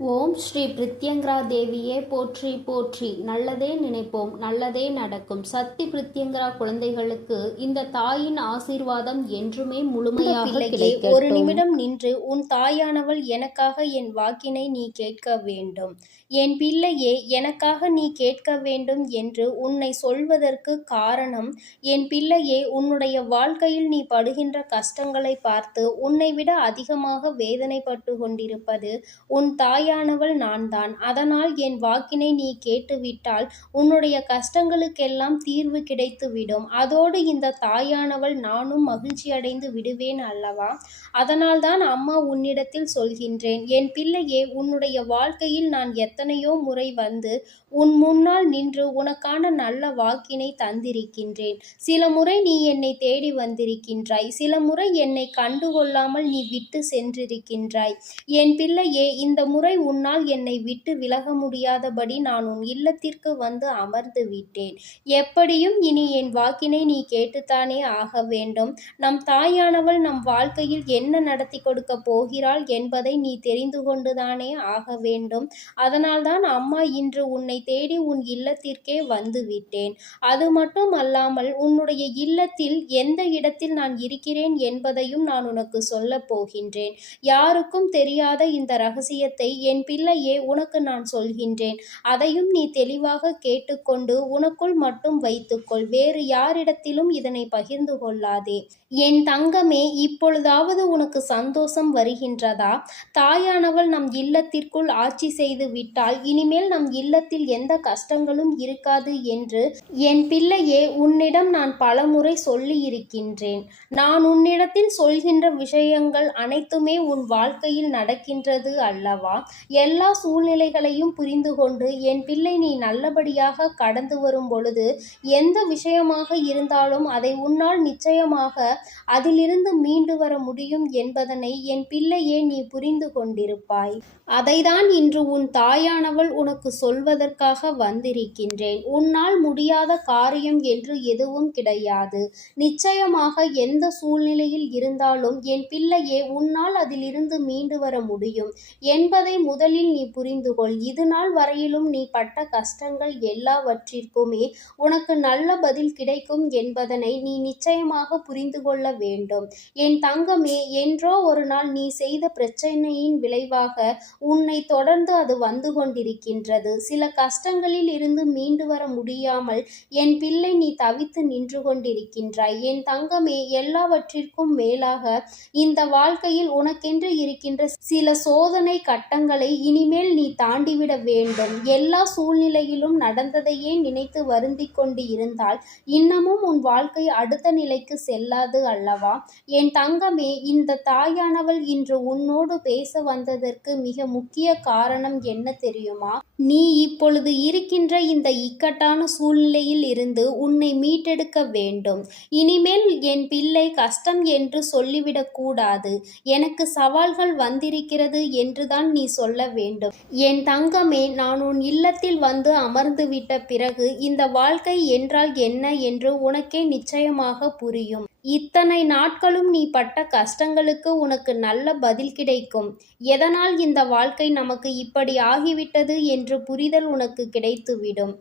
ஓம் ஸ்ரீ பிரித்யங்கரா தேவியே போற்றி போற்றி. நல்லதே நினைப்போம், நல்லதே நடக்கும். சக்தி பிரித்யங்கரா குழந்தைகளுக்கு இந்த தாயின் ஆசீர்வாதம் என்றுமே முழுமையாக கிடைக்கட்டும். ஒரு நிமிடம் நின்று உன் தாயானவள் எனக்காக என் வாக்கினை நீ கேட்க வேண்டும். என் பிள்ளையே, எனக்காக நீ கேட்க வேண்டும் என்று உன்னை சொல்வதற்கு காரணம், என் பிள்ளையே, உன்னுடைய வாழ்க்கையில் நீ படுகின்ற கஷ்டங்களை பார்த்து உன்னை விட அதிகமாக வேதனைப்பட்டு கொண்டிருப்பது உன் தாயானவள் நான்தான். அதனால் என் வாக்கினை நீ கேட்டுவிட்டால் உன்னுடைய கஷ்டங்களுக்கெல்லாம் தீர்வு கிடைத்துவிடும். அதோடு இந்த தாயானவள் நானும் மகிழ்ச்சி அடைந்து விடுவேன் அல்லவா? அதனால்தான் அம்மா உன்னிடத்தில் சொல்கின்றேன், என் பிள்ளையே, உன்னுடைய வாழ்க்கையில் நான் எத்தனையோ முறை வந்து உன் முன்னால் நின்று உனக்கான நல்ல வாக்கினை தந்திருக்கின்றேன். சில முறை நீ என்னை தேடி வந்திருக்கின்றாய், சில முறை என்னை கண்டுகொள்ளாமல் நீ விட்டு சென்றிருக்கின்றாய். என் பிள்ளையே, இந்த முறை உன்னால் என்னை விட்டு விலக முடியாதபடி நான் உன் இல்லத்திற்கு வந்து அமர்ந்து விட்டேன். எப்படியும் இனி என் வாக்கினை நீ கேட்டுத்தானே ஆக வேண்டும். நம் தாயானவள் நம் வாழ்க்கையில் என்ன நடத்தி கொடுக்க போகிறாள் என்பதை நீ தெரிந்து கொண்டுதானே ஆக வேண்டும். அதனால்தான் அம்மா இன்று உன்னை தேடி உன் இல்லத்திற்கே வந்து விட்டேன். அது மட்டும் அல்லாமல் உன்னுடைய இல்லத்தில் எந்த இடத்தில் நான் இருக்கிறேன் என்பதையும் நான் உனக்கு சொல்ல போகின்றேன். யாருக்கும் தெரியாத இந்த ரகசியத்தை என் பிள்ளையே உனக்கு நான் சொல்கின்றேன். அதையும் நீ தெளிவாக கேட்டுக்கொண்டு உனக்குள் மட்டும் வைத்துக்கொள். வேறு யாரிடத்திலும் இதனை பகிர்ந்து கொள்ளாதே. என் தங்கமே, இப்பொழுதாவது உனக்கு சந்தோஷம் வருகின்றதா? தாயானவள் நம் இல்லத்திற்குள் ஆட்சி செய்து விட்டால் இனிமேல் நம் இல்லத்தில் எந்த கஷ்டங்களும் இருக்காது என்று என் பிள்ளையே உன்னிடம் நான் பலமுறை சொல்லி இருக்கின்றேன். நான் உன்னிடத்தில் சொல்கின்ற விஷயங்கள் அனைத்துமே உன் வாழ்க்கையில் நடக்கின்றது அல்லவா? எல்லா சூழ்நிலைகளையும் புரிந்து கொண்டு என் பிள்ளை நீ நல்லபடியாக கடந்து வரும் பொழுது எந்த விஷயமாக இருந்தாலும் அதை உன்னால் நிச்சயமாக அதிலிருந்து மீண்டு வர முடியும் என்பதனை என் பிள்ளையே நீ புரிந்து கொண்டிருப்பாய். அதைதான் இன்று உன் தாயானவள் உனக்கு சொல்வதற்காக வந்திருக்கின்றேன். உன்னால் முடியாத காரியம் என்று எதுவும் கிடையாது. நிச்சயமாக எந்த சூழ்நிலையில் இருந்தாலும் என் பிள்ளையே உன்னால் அதிலிருந்து மீண்டு வர முடியும் என்பதை முதலில் நீ புரிந்து கொள். இது நாள் வரையிலும் நீ பட்ட கஷ்டங்கள் எல்லாவற்றிற்குமே உனக்கு நல்ல பதில் கிடைக்கும் என்பதனை நீ நிச்சயமாக புரிந்து கொள்ள வேண்டும். என் தங்கமே, என்றோ ஒரு நாள் நீ செய்த பிரச்சனையின் விளைவாக உன்னை தொடர்ந்து அது வந்து கொண்டிருக்கின்றது. சில கஷ்டங்களில் இருந்து மீண்டு வர முடியாமல் என் பிள்ளை நீ தவித்து நின்று கொண்டிருக்கின்றாய். என் தங்கமே, எல்லாவற்றிற்கும் மேலாக இந்த வாழ்க்கையில் உனக்கென்று இருக்கின்ற சில சோதனை கட்டங்களை இனிமேல் நீ தாண்டிவிட வேண்டும். எல்லா சூழ்நிலையிலும் நடந்ததையே நினைத்து வருந்தி கொண்டு இருந்தால் இன்னமும் உன் வாழ்க்கை அடுத்த நிலைக்கு செல்லாது அல்லவா? என் தங்கமே, இந்த தாயானவள் இன்று உன்னோடு பேச வந்ததற்கு மிக முக்கிய காரணம் என்ன தெரியுமா? நீ இப்பொழுது இருக்கின்ற இந்த இக்கட்டான சூழ்நிலையில் இருந்து உன்னை மீட்டெடுக்க வேண்டும். இனிமேல் என் பிள்ளை கஷ்டம் என்று சொல்லிவிடக் கூடாது. எனக்கு சவால்கள் வந்திருக்கிறது என்றுதான் நீ சொல்ல வேண்டும். என் தங்கமே, நான் உன் இல்லத்தில் வந்து அமர்ந்து விட்ட பிறகு இந்த வாழ்க்கை என்றால் என்ன என்று உனக்கே நிச்சயமாக புரியும். இத்தனை நாட்களும் நீ பட்ட கஷ்டங்களுக்கு உனக்கு நல்ல பதில் கிடைக்கும். எதனால் இந்த வாழ்க்கை நமக்கு இப்படி ஆகிவிட்டது என்று புரிதல் உனக்கு கிடைத்துவிடும்.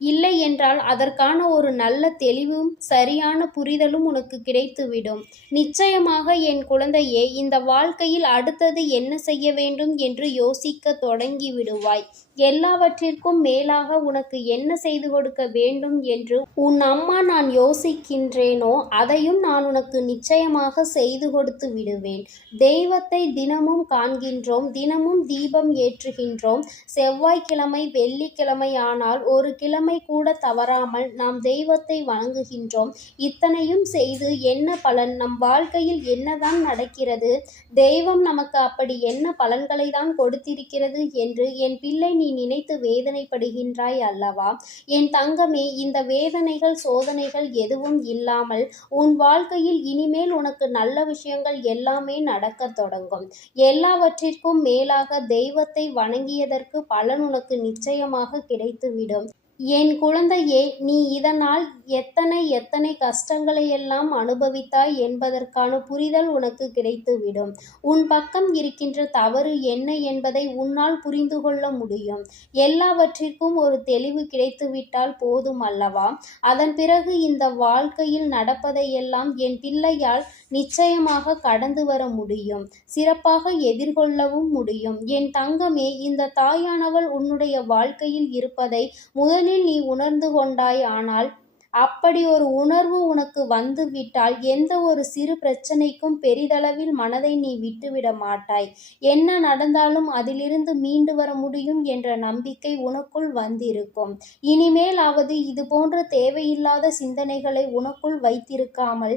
இல்லை என்றால் அதற்கான ஒரு நல்ல தெளிவும் சரியான புரிதலும் உனக்கு கிடைத்துவிடும். நிச்சயமாக என் குழந்தையே, இந்த வாழ்க்கையில் அடுத்தது என்ன செய்ய வேண்டும் என்று யோசிக்க தொடங்கி விடுவாய். எல்லாவற்றிற்கும் மேலாக உனக்கு என்ன செய்து கொடுக்க வேண்டும் என்று உன் அம்மா நான் யோசிக்கின்றேனோ அதையும் நான் உனக்கு நிச்சயமாக செய்து கொடுத்து விடுவேன். தெய்வத்தை தினமும் காண்கின்றோம், தினமும் தீபம் ஏற்றுகின்றோம். செவ்வாய்க்கிழமை வெள்ளிக்கிழமை ஆனால் ஒரு கிழமை கூட தவறாமல் நாம் தெய்வத்தை வணங்குகின்றோம். இத்தனையும் செய்து என்ன பலன்? நம் வாழ்க்கையில் என்னதான் நடக்கிறது? தெய்வம் நமக்கு அப்படி என்ன பலன்களை தான் கொடுத்திருக்கிறது என்று என் பிள்ளை நீ நினைத்து வேதனைப்படுகின்றாய் அல்லவா? என் தங்கமே, இந்த வேதனைகள் சோதனைகள் எதுவும் இல்லாமல் உன் வாழ்க்கையில் இனிமேல் உனக்கு நல்ல விஷயங்கள் எல்லாமே நடக்க தொடங்கும். எல்லாவற்றிற்கும் மேலாக தெய்வத்தை வணங்கியதற்கு பலன் உனக்கு நிச்சயமாக கிடைத்துவிடும். என் குழந்தையே, நீ இதனால் எத்தனை கஷ்டங்களையெல்லாம் அனுபவித்தாய் என்பதற்கான புரிதல் உனக்கு கிடைத்துவிடும். உன் பக்கம் இருக்கின்ற தவறு என்ன என்பதை உன்னால் புரிந்து கொள்ள முடியும். எல்லாவற்றிற்கும் ஒரு தெளிவு கிடைத்துவிட்டால் போதும் அல்லவா? அதன் பிறகு இந்த வாழ்க்கையில் நடப்பதையெல்லாம் என் பிள்ளையால் நிச்சயமாக கடந்து வர முடியும். சிறப்பாக எதிர்கொள்ளவும் முடியும். என் தங்கமே, இந்த தாயானவள் உன்னுடைய வாழ்க்கையில் இருப்பதை முதலில் நீ உணர்ந்து கொண்டாய். ஆனால் அப்படி ஒரு உணர்வு உனக்கு வந்து விட்டால் எந்த ஒரு சிறு பிரச்சனைக்கும் பெரிதளவில் மனதை நீ விட்டுவிட மாட்டாய். என்ன நடந்தாலும் அதிலிருந்து மீண்டு வர முடியும் என்ற நம்பிக்கை உனக்குள் வந்திருக்கும். இனிமேலாவது இது போன்ற தேவையில்லாத சிந்தனைகளை உனக்குள் வைத்திருக்காமல்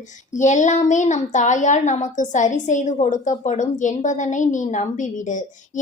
எல்லாமே நம் தாயால் நமக்கு சரி செய்து கொடுக்கப்படும் என்பதனை நீ நம்பிவிடு.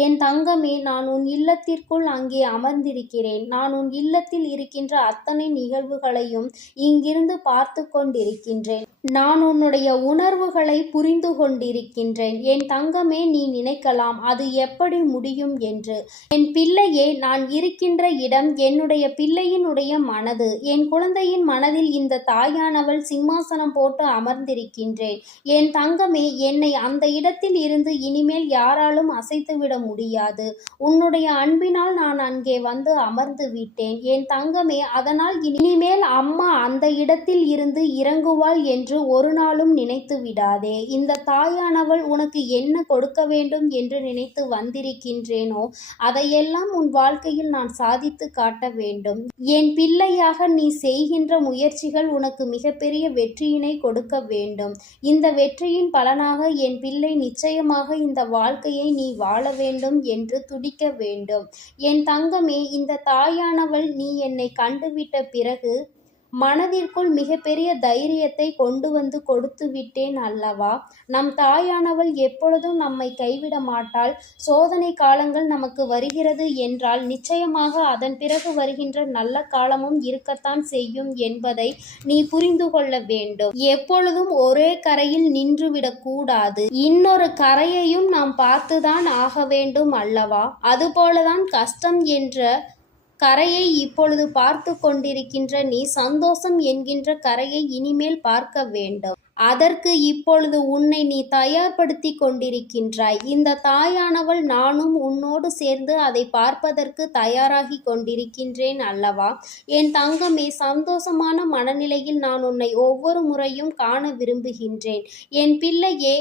என் தங்கமே, நான் உன் இல்லத்திற்குள் அங்கே அமர்ந்திருக்கிறேன். நான் உன் இல்லத்தில் இருக்கின்ற அத்தனை நிகழ்வுகளையும் இங்கிருந்து பார்த்து கொண்டிருக்கின்றேன். நான் உன்னுடைய உணர்வுகளை புரிந்து கொண்டிருக்கின்றேன். என் தங்கமே, நீ நினைக்கலாம் அது எப்படி முடியும் என்று. என் பிள்ளையே, நான் இருக்கின்ற இடம் என்னுடைய பிள்ளையினுடைய மனது. என் குழந்தையின் மனதில் இந்த தாயானவள் சிம்மாசனம் போட்டு அமர்ந்திருக்கின்றேன். என் தங்கமே, என்னை அந்த இடத்தில் இருந்து இனிமேல் யாராலும் அசைத்துவிட முடியாது. உன்னுடைய அன்பினால் நான் அங்கே வந்து அமர்ந்து விட்டேன். என் தங்கமே, அதனால் இனிமேல் அம்மா அந்த இடத்தில் இருந்து இறங்குவாள் என்று ஒரு நாளும் நினைத்து விடாதே. இந்த தாயானவள் உனக்கு என்ன கொடுக்க வேண்டும் என்று நினைத்து வந்திருக்கின்றேனோ அதையெல்லாம் உன் வாழ்க்கையில் நான் சாதித்து காட்ட வேண்டும். என் பிள்ளையாக நீ செய்கின்ற முயற்சிகள் உனக்கு மிகப்பெரிய வெற்றியினை கொடுக்க வேண்டும். இந்த வெற்றியின் பலனாக என் பிள்ளை நிச்சயமாக இந்த வாழ்க்கையை நீ வாழ வேண்டும் என்று துடிக்க வேண்டும். என் தங்கமே, இந்த தாயானவள் நீ என்னை கண்டுவிட்ட பிறகு மனதிற்குள் மிகப்பெரிய தைரியத்தை கொண்டு வந்து கொடுத்து விட்டேன் அல்லவா? நம் தாயானவள் எப்பொழுதும் நம்மை கைவிட மாட்டாள். சோதனை காலங்கள் நமக்கு வருகிறது என்றால் நிச்சயமாக அதன் பிறகு வருகின்ற நல்ல காலமும் இருக்கத்தான் செய்யும் என்பதை நீ புரிந்து கொள்ள வேண்டும். எப்பொழுதும் ஒரே கரையில் நின்றுவிடக் கூடாது. இன்னொரு கரையையும் நாம் பார்த்துதான் ஆக வேண்டும் அல்லவா? அதுபோலதான் கஷ்டம் என்ற கரையை இப்பொழுது பார்த்து கொண்டிருக்கின்ற நீ சந்தோஷம் என்கின்ற கரையை இனிமேல் பார்க்க வேண்டும். அதற்கு இப்பொழுது உன்னை நீ தயார்படுத்தி கொண்டிருக்கின்றாய். இந்த தாயானவள் நானும் உன்னோடு சேர்ந்து அதை பார்ப்பதற்கு தயாராகி கொண்டிருக்கின்றேன் அல்லவா? என் தங்கமே, சந்தோஷமான மனநிலையில் நான் உன்னை ஒவ்வொரு முறையும் காண விரும்புகின்றேன். என் பிள்ளையே,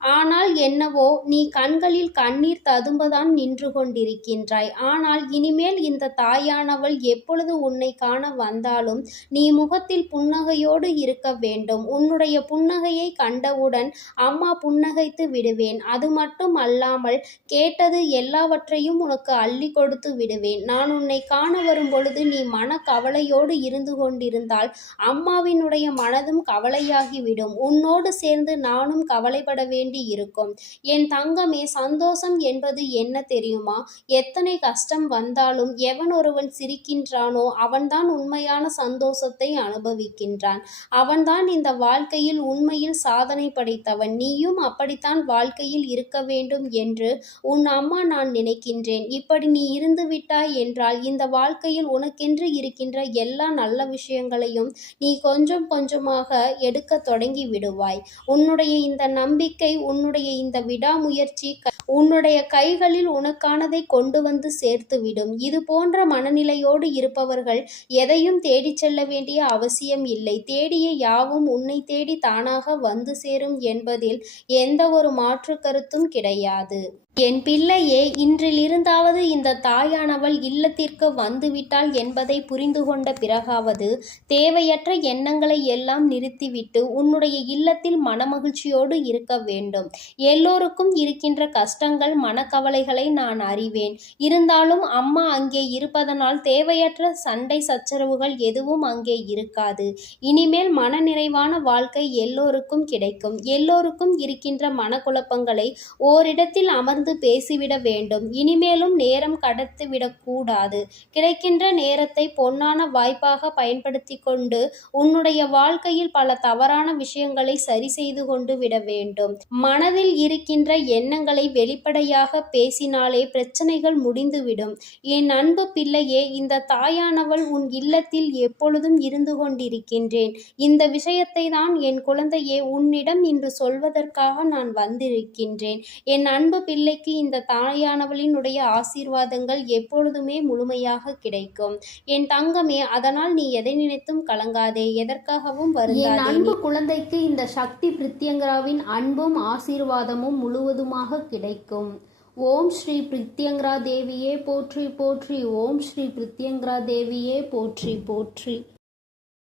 ஆனால் என்னவோ நீ கண்களில் கண்ணீர் ததும்பதான் நின்று கொண்டிருக்கின்றாய். ஆனால் இனிமேல் இந்த தாயானவள் எப்பொழுது உன்னை காண வந்தாலும் நீ முகத்தில் புன்னகையோடு இருக்க வேண்டும். உன்னுடைய புன்னகையை கண்டவுடன் அம்மா புன்னகைத்து விடுவேன். அது மட்டும் அல்லாமல் கேட்டது எல்லாவற்றையும் உனக்கு அள்ளி கொடுத்து விடுவேன். நான் உன்னை காண வரும் பொழுது நீ மன கவலையோடு இருந்து கொண்டிருந்தால் அம்மாவினுடைய மனதும் கவலையாகிவிடும். உன்னோடு சேர்ந்து நானும் கவலைப்பட வேண்டும் இருக்கும். என் தங்கமே, சந்தோஷம் என்பது என்ன தெரியுமா? எத்தனை கஷ்டம் வந்தாலும் எவன் ஒருவன் சிரிக்கின்றானோ அவன்தான் உண்மையான சந்தோஷத்தை அனுபவிக்கின்றான். அவன்தான் இந்த வாழ்க்கையில் உண்மையில் சாதனை படைத்தவன். நீயும் அப்படித்தான் வாழ்க்கையில் இருக்க வேண்டும் என்று உன் அம்மா நான் நினைக்கின்றேன். இப்படி நீ இருந்து விட்டாய் என்றால் இந்த வாழ்க்கையில் உனக்கென்று இருக்கின்ற எல்லா நல்ல விஷயங்களையும் நீ கொஞ்சம் கொஞ்சமாக எடுக்க தொடங்கி விடுவாய். உன்னுடைய இந்த நம்பிக்கை, உன்னுடைய இந்த விடாமுயற்சி உன்னுடைய கைகளில் உனக்கானதை கொண்டு வந்து சேர்த்துவிடும். இது போன்ற மனநிலையோடு இருப்பவர்கள் எதையும் தேடிச் செல்ல வேண்டிய அவசியம் இல்லை. தேடிய யாவும் உன்னை தேடி தானாக வந்து சேரும் என்பதில் எந்த ஒரு மாற்று கருத்தும் கிடையாது. என் பிள்ளையே, இன்றிலிருந்தாவது இந்த தாயானவள் இல்லத்திற்கு வந்துவிட்டாள் என்பதை புரிந்து கொண்ட பிறகாவது தேவையற்ற எண்ணங்களை எல்லாம் நிறுத்திவிட்டு உன்னுடைய இல்லத்தில் மனமகிழ்ச்சியோடு இருக்க வேண்டும். எல்லோருக்கும் இருக்கின்ற கஷ்டங்கள், மனக்கவலைகளை நான் அறிவேன். இருந்தாலும் அம்மா அங்கே இருப்பதனால் தேவையற்ற சண்டை சச்சரவுகள் எதுவும் அங்கே இருக்காது. இனிமேல் மனநிறைவான வாழ்க்கை எல்லோருக்கும் கிடைக்கும். எல்லோருக்கும் இருக்கின்ற மனக்குழப்பங்களை ஓரிடத்தில் அமர்ந்து பேசிவிட வேண்டும். இனிமேலும் நேரம் நேரம் கடத்தி விடக்கூடாது. கிடைக்கின்ற நேரத்தை பொன்னான வாய்ப்பாக பயன்படுத்தி கொண்டு உன்னுடைய வாழ்க்கையில் பல தவறான விஷயங்களை சரி செய்து கொண்டு விட வேண்டும். மனதில் இருக்கின்ற எண்ணங்களை வெளிப்படையாக பேசினாலே பிரச்சனைகள் முடிந்துவிடும். என் அன்பு பிள்ளையே, இந்த தாயானவள் உன் இல்லத்தில் எப்பொழுதும் இருந்து கொண்டிருக்கின்றேன். இந்த விஷயத்தை தான் என் குழந்தையே உன்னிடம் இன்று சொல்வதற்காக நான் வந்திருக்கின்றேன். என் அன்பு பிள்ளைக்கு இந்த தாயானவளினுடைய ஆசீர்வாதங்கள் எப்பொழுதுமே முழுமையாக கிடைக்கும். என் தங்கமே, அதனால் நீ எதை நினைத்தும் கலங்காதே, எதற்காகவும் வருந்தாதே. என் அன்பு குழந்தைக்கு இந்த சக்தி பிரித்யங்கராவின் அன்பும் ஆசீர்வாதமும் முழுவதுமாக கிடைக்கும். ஓம் ஸ்ரீ பிரித்யங்கரா தேவியே போற்றி போற்றி. ஓம் ஸ்ரீ பிரித்யங்கரா தேவியே போற்றி போற்றி.